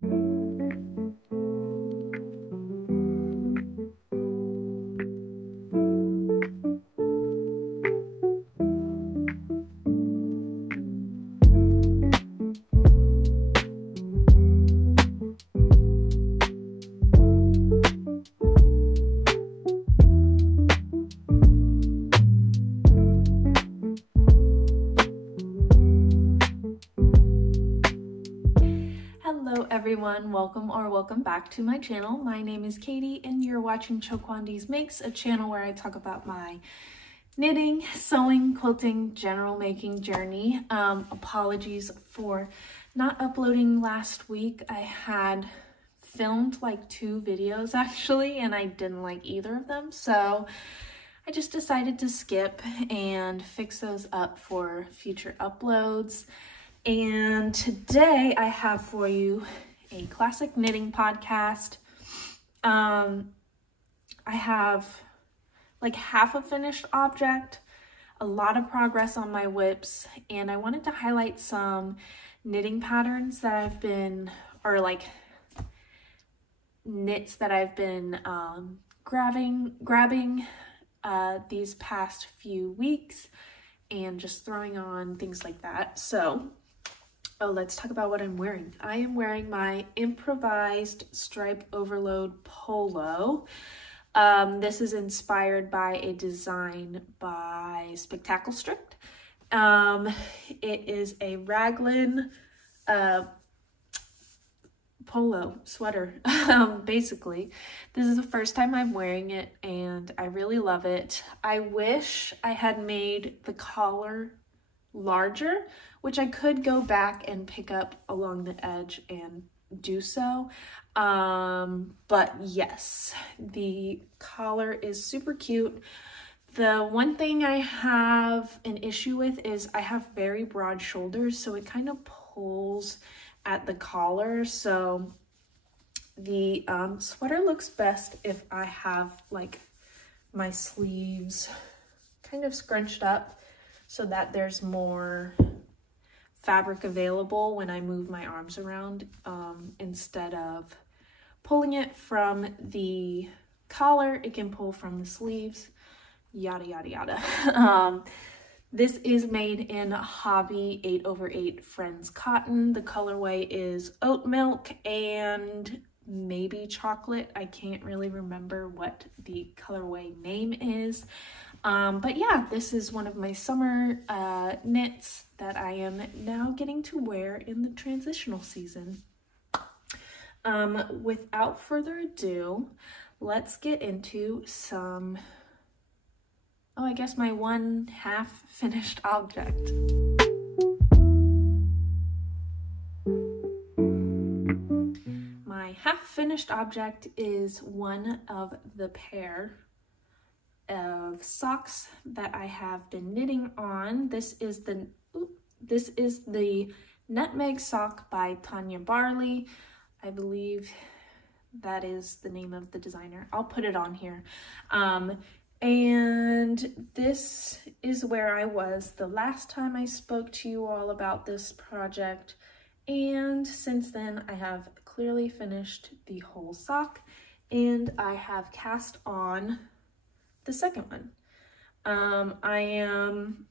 Hello everyone, welcome back to my channel. My name is Katie and you're watching ChoKwonDeezMakes, a channel where I talk about my knitting, sewing, quilting, general making journey. Apologies for not uploading last week. I had filmed like 2 videos actually and I didn't like either of them, so I just decided to skip and fix those up for future uploads. And today I have for you a classic knitting podcast. I have like half a finished object, a lot of progress on my whips, and I wanted to highlight some knitting patterns that I've been, or like knits that I've been grabbing these past few weeks and just throwing on things like that. So let's talk about what I'm wearing. I am wearing my improvised stripe overload polo. This is inspired by a design by Spectacle Strict. It is a raglan polo sweater, basically. This is the first time I'm wearing it and I really love it. I wish I had made the collar larger, which I could go back and pick up along the edge and do so. But yes, the collar is super cute. The one thing I have an issue with is I have very broad shoulders, so it kind of pulls at the collar. So the sweater looks best if I have like my sleeves kind of scrunched up so that there's more fabric available when I move my arms around, instead of pulling it from the collar. It can pull from the sleeves, yada yada yada. This is made in Hobby 8/8 Friends cotton. The colorway is oat milk and maybe chocolate. I can't really remember what the colorway name is. But yeah, this is one of my summer knits that I am now getting to wear in the transitional season. Without further ado, let's get into some, I guess my one half finished object. My half finished object is one of the pair of socks that I have been knitting on. This is the Nutmeg sock by Tanya Barley. I believe that is the name of the designer. I'll put it on here. And this is where I was the last time I spoke to you all about this project. And since then I have clearly finished the whole sock and I have cast on the second one. I am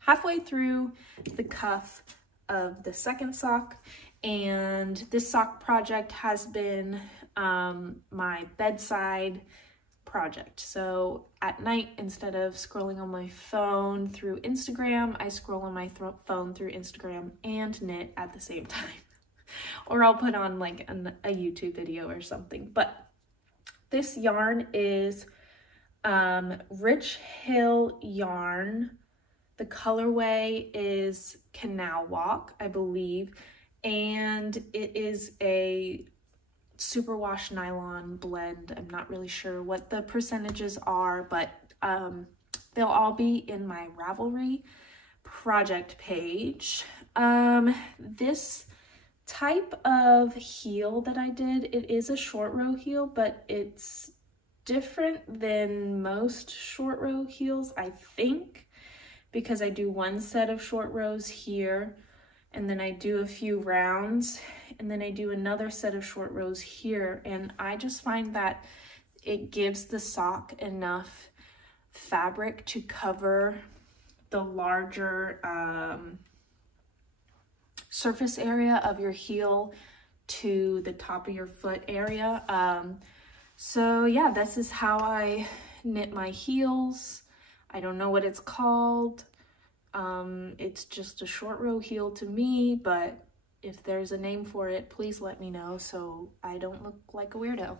halfway through the cuff of the second sock, and this sock project has been my bedside project. So at night, instead of scrolling on my phone through Instagram, I scroll on my phone through Instagram and knit at the same time. Or I'll put on like a YouTube video or something. But this yarn is Rich Hill yarn. The colorway is Canal Walk, I believe, and it is a superwash nylon blend. I'm not really sure what the percentages are, but they'll all be in my Ravelry project page. This type of heel that I did, it is a short row heel, but it's different than most short row heels, I think, because I do one set of short rows here and then I do a few rounds, and then I do another set of short rows here, and I just find that it gives the sock enough fabric to cover the larger surface area of your heel to the top of your foot area. So yeah, this is how I knit my heels. I don't know what it's called. It's just a short row heel to me, but if there's a name for it, please let me know so I don't look like a weirdo.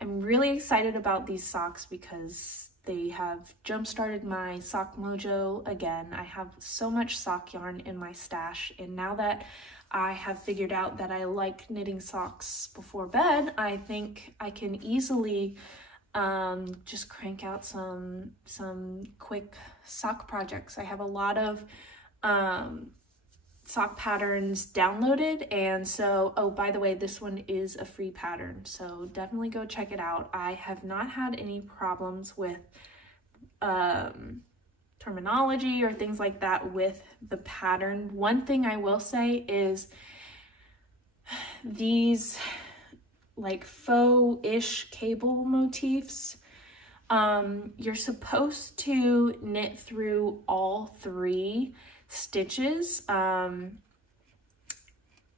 I'm really excited about these socks because they have jump-started my sock mojo again. I have so much sock yarn in my stash, and now that I have figured out that I like knitting socks before bed, I think I can easily just crank out some quick sock projects. I have a lot of sock patterns downloaded, and so, oh, by the way, this one is a free pattern, so definitely go check it out. I have not had any problems with terminology or things like that with the pattern. One thing I will say is these like faux-ish cable motifs, you're supposed to knit through all 3 stitches,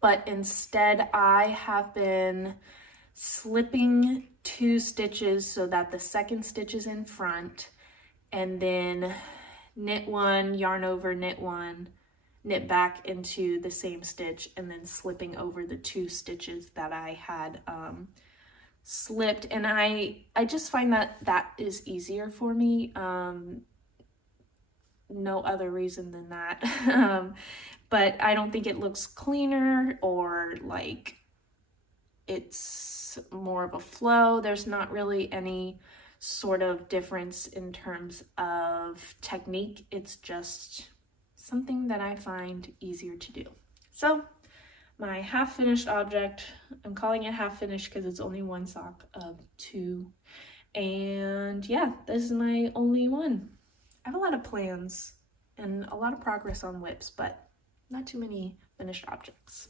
but instead I have been slipping 2 stitches so that the second stitch is in front, and then knit 1, yarn over, knit 1, knit back into the same stitch, and then slipping over the 2 stitches that I had slipped. And I just find that that is easier for me. No other reason than that. But I don't think it looks cleaner or like it's more of a flow. There's not really any sort of difference in terms of technique. It's just something that I find easier to do. So my half-finished object, I'm calling it half-finished because it's only 1 sock of 2. And yeah, this is my only one. I have a lot of plans and a lot of progress on whips, but not too many finished objects.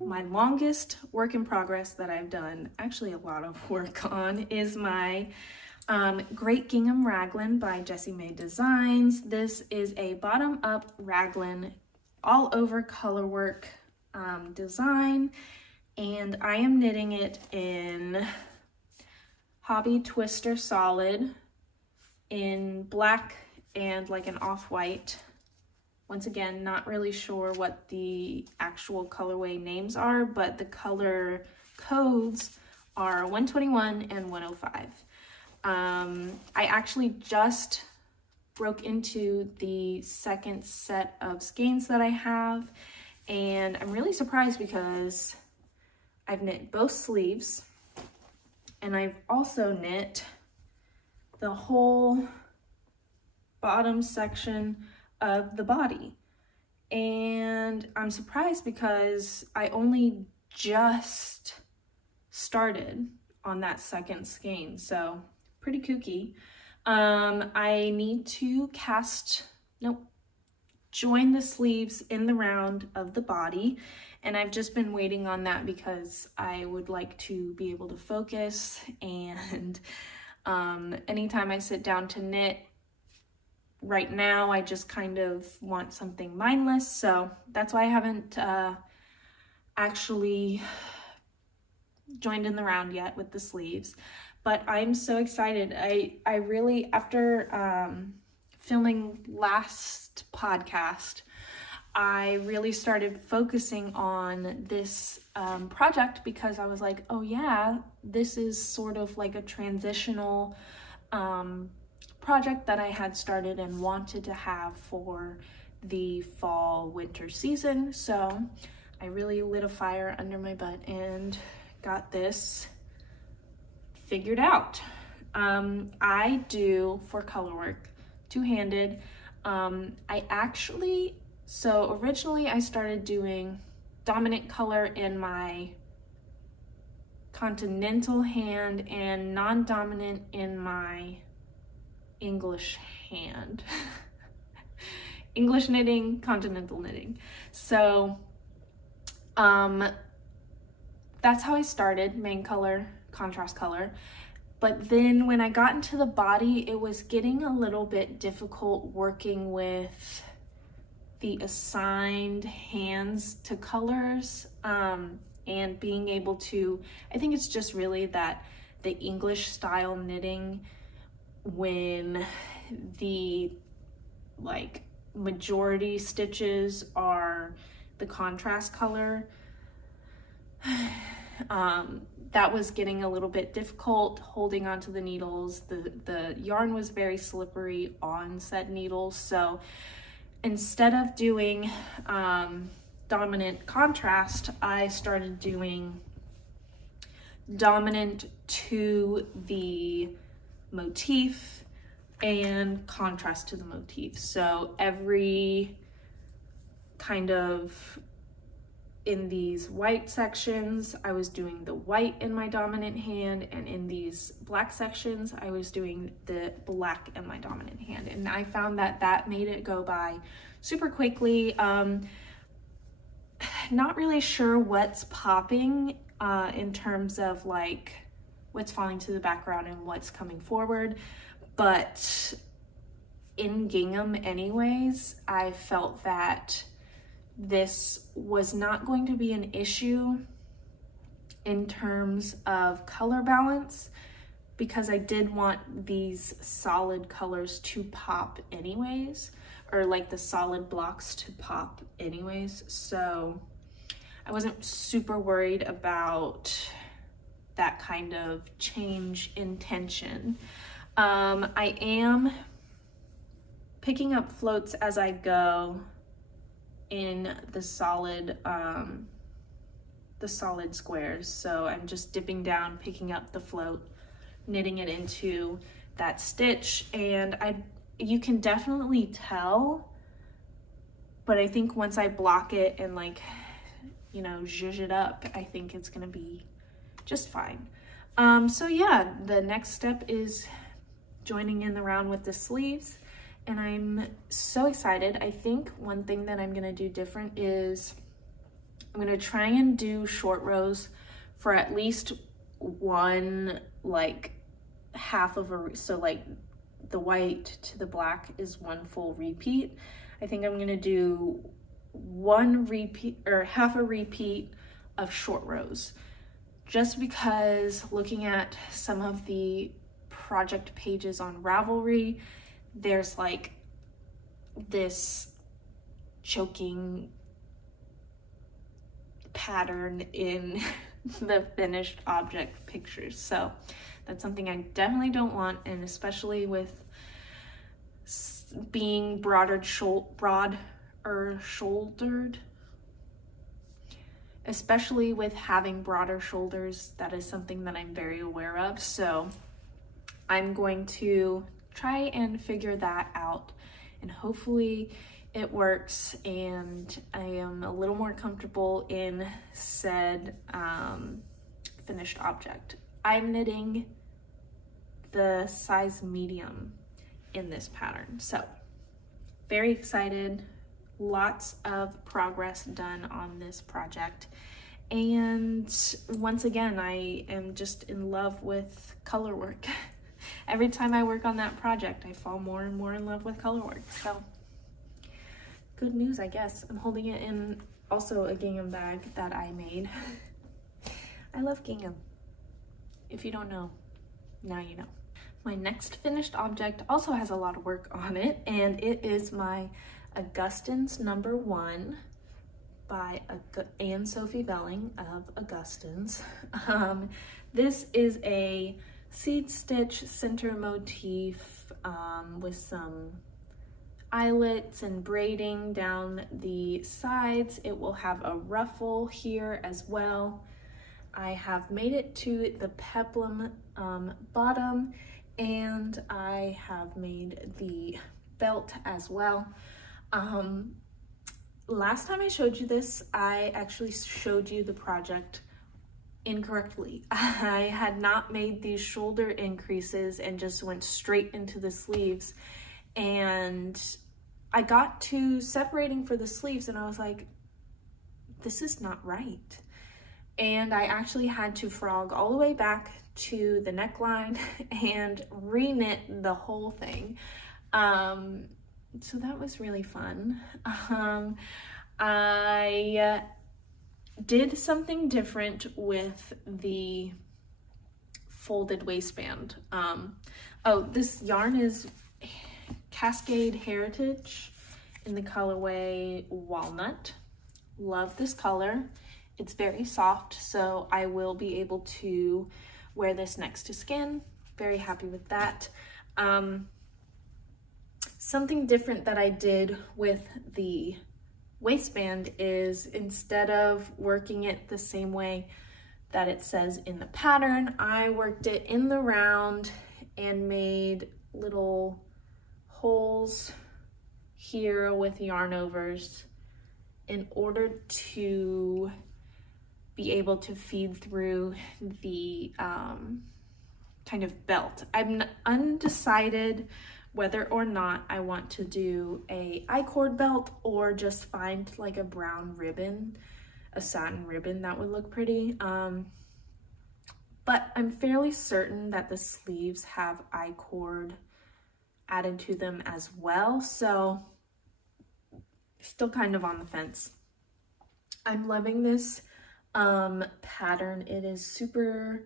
My longest work in progress that I've done, actually a lot of work on, is my Great Gingham Raglan by Jessie May Designs. This is a bottom-up raglan, all over colorwork design, and I am knitting it in Hobby Twister Solid in black and like an off-white. Once again, not really sure what the actual colorway names are, but the color codes are 121 and 105. I actually just broke into the second set of skeins that I have, and I'm really surprised because I've knit both sleeves, and I've also knit the whole bottom section of the body. And I'm surprised because I only just started on that second skein, so pretty kooky. I need to join the sleeves in the round of the body, and I've just been waiting on that because I would like to be able to focus, and anytime I sit down to knit right now, I just kind of want something mindless, so that's why I haven't actually joined in the round yet with the sleeves. But I'm so excited. I really, after filming last podcast, I really started focusing on this project because I was like, oh yeah, this is sort of like a transitional project that I had started and wanted to have for the fall winter season. So I really lit a fire under my butt and got this figured out. I do, for color work, two-handed. So originally I started doing dominant color in my continental hand and non-dominant in my English hand. English knitting, continental knitting. So that's how I started, main color, contrast color. But then when I got into the body, it was getting a little bit difficult working with the assigned hands to colors, and being able to, I think it's just really that the English style knitting, when the like majority stitches are the contrast color, that was getting a little bit difficult holding onto the needles. The yarn was very slippery on said needles, so instead of doing dominant contrast, I started doing dominant to the motif and contrast to the motif. So every kind of, in these white sections, I was doing the white in my dominant hand, and in these black sections, I was doing the black in my dominant hand. And I found that that made it go by super quickly. Not really sure what's popping in terms of like what's falling to the background and what's coming forward, but in gingham anyways, I felt that this was not going to be an issue in terms of color balance, because I did want these solid colors to pop anyways, or like the solid blocks to pop anyways. So I wasn't super worried about that kind of change in tension. I am picking up floats as I go in the solid squares. So I'm just dipping down, picking up the float, knitting it into that stitch, and you can definitely tell, but I think once I block it and like, you know, zhuzh it up, I think it's gonna be just fine. So yeah, the next step is joining in the round with the sleeves, and I'm so excited. I think one thing that I'm gonna do different is I'm gonna try and do short rows for at least one, like half of a, so like the white to the black is one full repeat. I think I'm gonna do one repeat or half a repeat of short rows, just because looking at some of the project pages on Ravelry, there's like this choking pattern in the finished object pictures. So that's something I definitely don't want, and especially with being broader shouldered, especially with having broader shoulders, that is something that I'm very aware of. So I'm going to try and figure that out, and hopefully it works and I am a little more comfortable in said finished object. I'm knitting the size medium in this pattern, so very excited. Lots of progress done on this project, and once again, I am just in love with color work. Every time I work on that project, I fall more and more in love with color work. So good news, I guess. I'm holding it in also a gingham bag that I made. I love gingham. If you don't know, now you know. My next finished object also has a lot of work on it, and it is my Augustine's #1 by Anne Sophie Belling of Augustine's. This is a seed stitch center motif with some eyelets and braiding down the sides. It will have a ruffle here as well. I have made it to the peplum bottom, and I have made the belt as well. Last time I showed you this, I actually showed you the project incorrectly. I had not made these shoulder increases and just went straight into the sleeves, and I got to separating for the sleeves and I was like, this is not right. And I actually had to frog all the way back to the neckline and re-knit the whole thing. So that was really fun. I did something different with the folded waistband. Oh, this yarn is Cascade Heritage in the colorway Walnut. Love this color. It's very soft, so I will be able to wear this next to skin. Very happy with that. Something different that I did with the waistband is, instead of working it the same way that it says in the pattern, I worked it in the round and made little holes here with yarn overs in order to be able to feed through the kind of belt. I'm undecided whether or not I want to do a I-cord belt or just find like a brown ribbon, a satin ribbon that would look pretty. But I'm fairly certain that the sleeves have I-cord added to them as well, so still kind of on the fence. I'm loving this pattern. It is super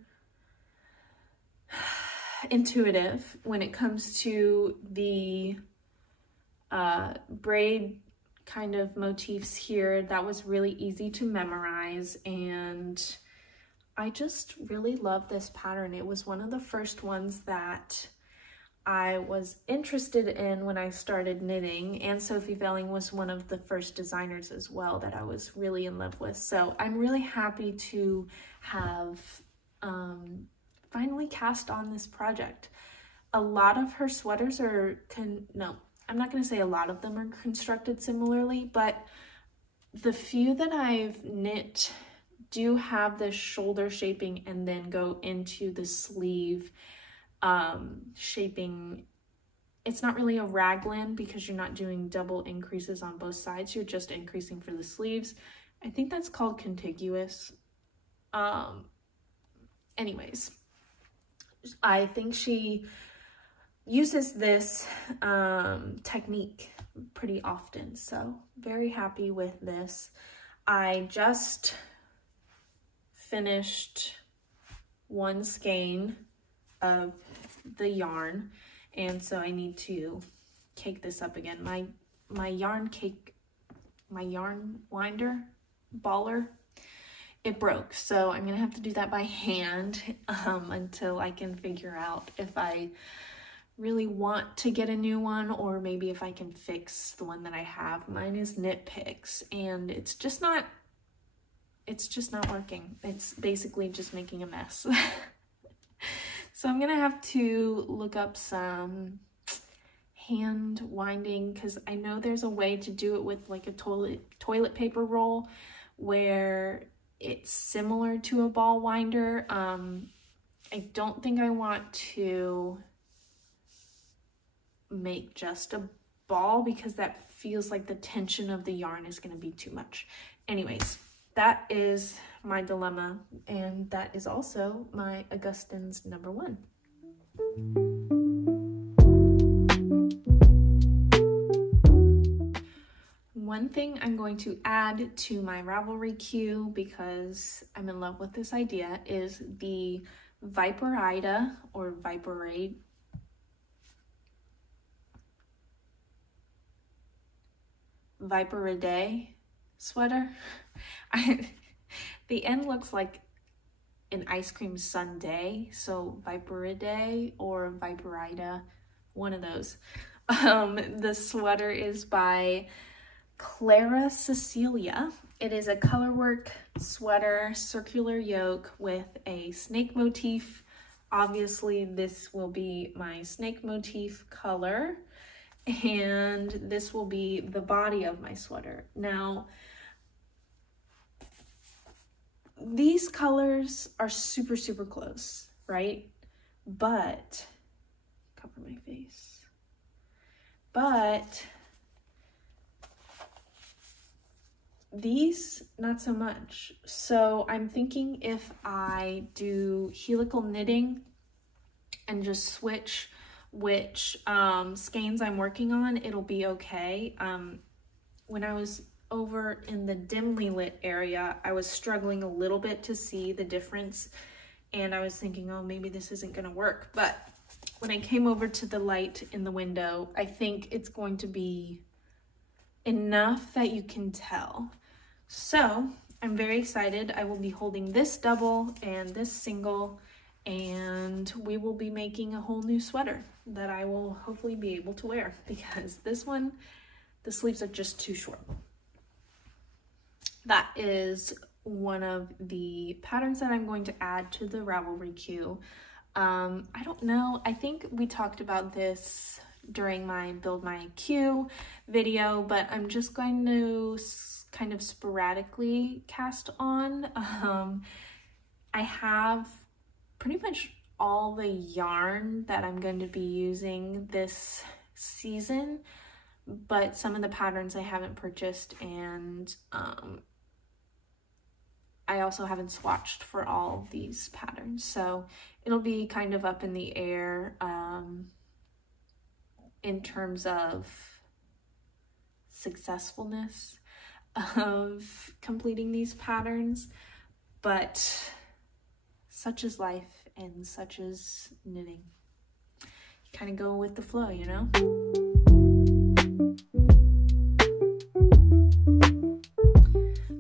intuitive when it comes to the braid kind of motifs here. That was really easy to memorize, and I just really love this pattern. It was one of the first ones that I was interested in when I started knitting, and Sophie Velling was one of the first designers as well that I was really in love with. So I'm really happy to have finally cast on this project. A lot of her sweaters are, no, I'm not gonna say a lot of them are constructed similarly, but the few that I've knit do have this shoulder shaping and then go into the sleeve shaping. It's not really a raglan because you're not doing double increases on both sides. You're just increasing for the sleeves. I think that's called contiguous. Anyways, I think she uses this technique pretty often, so very happy with this. I just finished one skein of the yarn, and so I need to cake this up again. My yarn winder baller, it broke, so I'm gonna have to do that by hand until I can figure out if I really want to get a new one, or maybe if I can fix the one that I have. Mine is Knit Picks, and it's just not working. It's basically just making a mess. So I'm gonna have to look up some hand winding, because I know there's a way to do it with like a toilet paper roll where it's similar to a ball winder. I don't think I want to make just a ball because that feels like the tension of the yarn is going to be too much. Anyways, that is my dilemma, and that is also my Augustine's #1. One thing I'm going to add to my Ravelry queue, because I'm in love with this idea, is the Viperida or Viperade. Viperidae sweater. The end looks like an ice cream sundae, so Viperidae or Viperida, one of those. The sweater is by Clara Cecilia. It is a colorwork sweater, circular yoke with a snake motif. Obviously, this will be my snake motif color, and this will be the body of my sweater. Now, these colors are super, super close, right? But, cover my face. But these, not so much. So I'm thinking if I do helical knitting and just switch which skeins I'm working on, it'll be okay. When I was over in the dimly lit area, I was struggling a little bit to see the difference, and I was thinking, oh, maybe this isn't gonna work. But when I came over to the light in the window, I think it's going to be enough that you can tell. So I'm very excited. I will be holding this double and this single, and we will be making a whole new sweater that I will hopefully be able to wear, because this one, the sleeves are just too short. That is one of the patterns that I'm going to add to the Ravelry queue. I don't know, I think we talked about this during my Build My Queue video, but I'm just going to kind of sporadically cast on. I have pretty much all the yarn that I'm going to be using this season, but some of the patterns I haven't purchased, and I also haven't swatched for all of these patterns, so it'll be kind of up in the air in terms of successfulness of completing these patterns, but such is life and such is knitting. You kind of go with the flow, you know?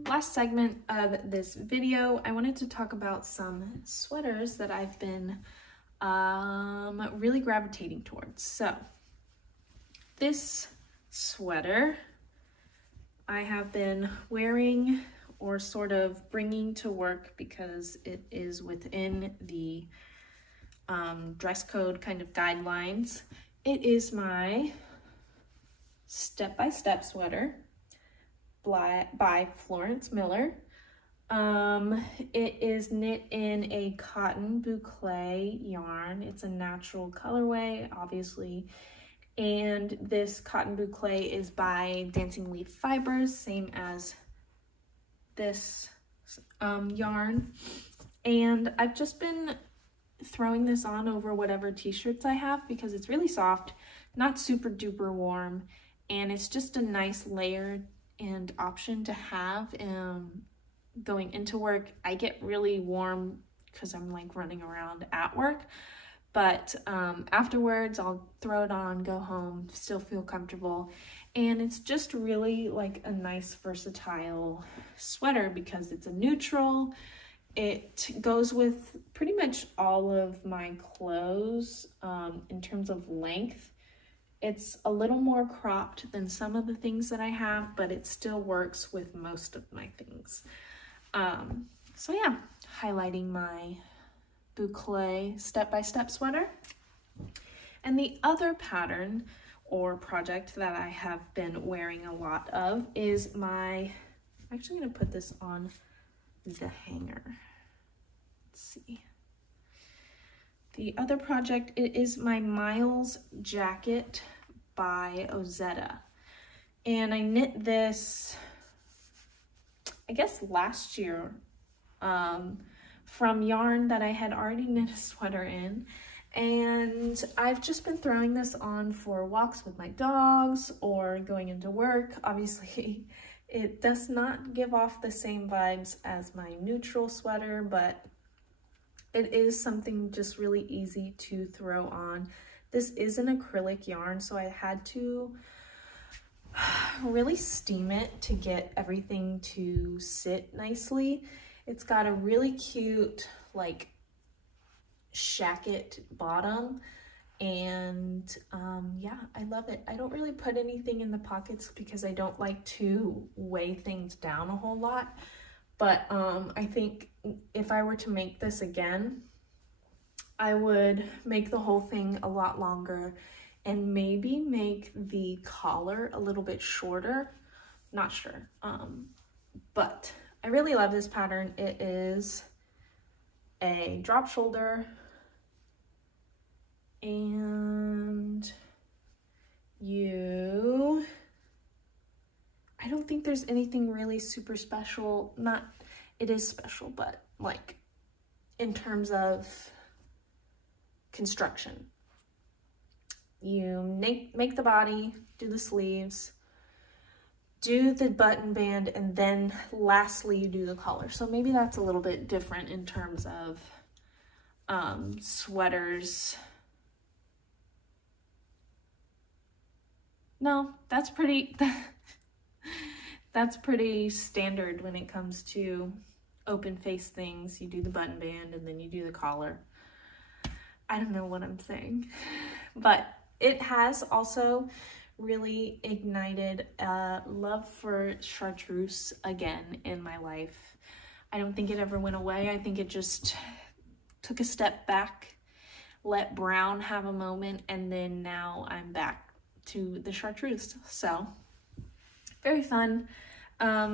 Last segment of this video, I wanted to talk about some sweaters that I've been really gravitating towards. So this sweater I have been wearing, or sort of bringing to work, because it is within the dress code kind of guidelines. It is my step-by-step sweater by Florence Miller. It is knit in a cotton boucle yarn. It's a natural colorway, obviously, and this cotton boucle is by Dancing Leaf Fibers, same as this yarn. And I've just been throwing this on over whatever t-shirts I have, because it's really soft, not super duper warm, and it's just a nice layer and option to have going into work. I get really warm because I'm like running around at work, but afterwards I'll throw it on, go home, still feel comfortable, and it's just really like a nice versatile sweater because it's a neutral. It goes with pretty much all of my clothes in terms of length. It's a little more cropped than some of the things that I have, but it still works with most of my things. So yeah, highlighting my boucle step-by-step sweater. And the other pattern or project that I have been wearing a lot of is my, I'm actually gonna put this on the hanger. Let's see. The other project, it is my Miles jacket by Ozetta. And I knit this, I guess last year, from yarn that I had already knit a sweater in. And I've just been throwing this on for walks with my dogs or going into work. Obviously, it does not give off the same vibes as my neutral sweater, but it is something just really easy to throw on. This is an acrylic yarn, so I had to really steam it to get everything to sit nicely. It's got a really cute, like, shacket bottom, and yeah, I love it. I don't really put anything in the pockets because I don't like to weigh things down a whole lot, but I think if I were to make this again, I would make the whole thing a lot longer and maybe make the collar a little bit shorter. Not sure, but I really love this pattern. It is a drop shoulder, and I don't think there's anything really super special. It is special, but like in terms of construction. You make the body, do the sleeves, do the button band, and then lastly you do the collar. So maybe that's a little bit different in terms of sweaters. No, that's pretty that's pretty standard when it comes to open face things. You do the button band and then you do the collar. I don't know what I'm saying, but it has also really ignited a love for chartreuse again in my life. I don't think it ever went away. I think it just took a step back, let brown have a moment, and then now I'm back to the chartreuse. So very fun. I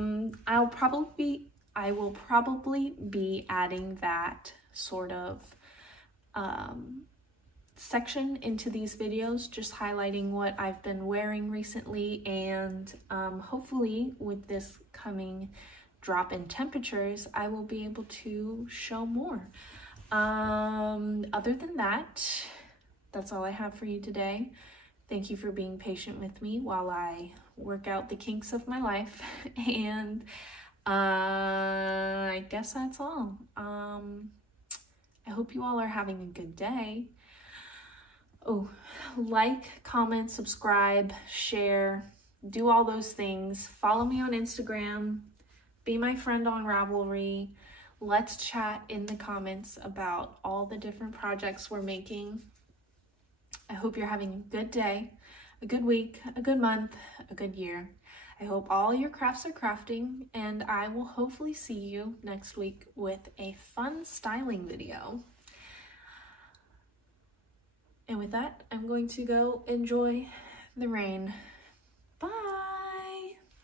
will probably be adding that sort of section into these videos, just highlighting what I've been wearing recently, and hopefully with this coming drop in temperatures, I will be able to show more. Other than that, that's all I have for you today. Thank you for being patient with me while I work out the kinks of my life, and I guess that's all. I hope you all are having a good day. Oh, like, comment, subscribe, share, do all those things. Follow me on Instagram, be my friend on Ravelry. Let's chat in the comments about all the different projects we're making. I hope you're having a good day, a good week, a good month, a good year. I hope all your crafts are crafting, and I will hopefully see you next week with a fun styling video. And with that, I'm going to go enjoy the rain.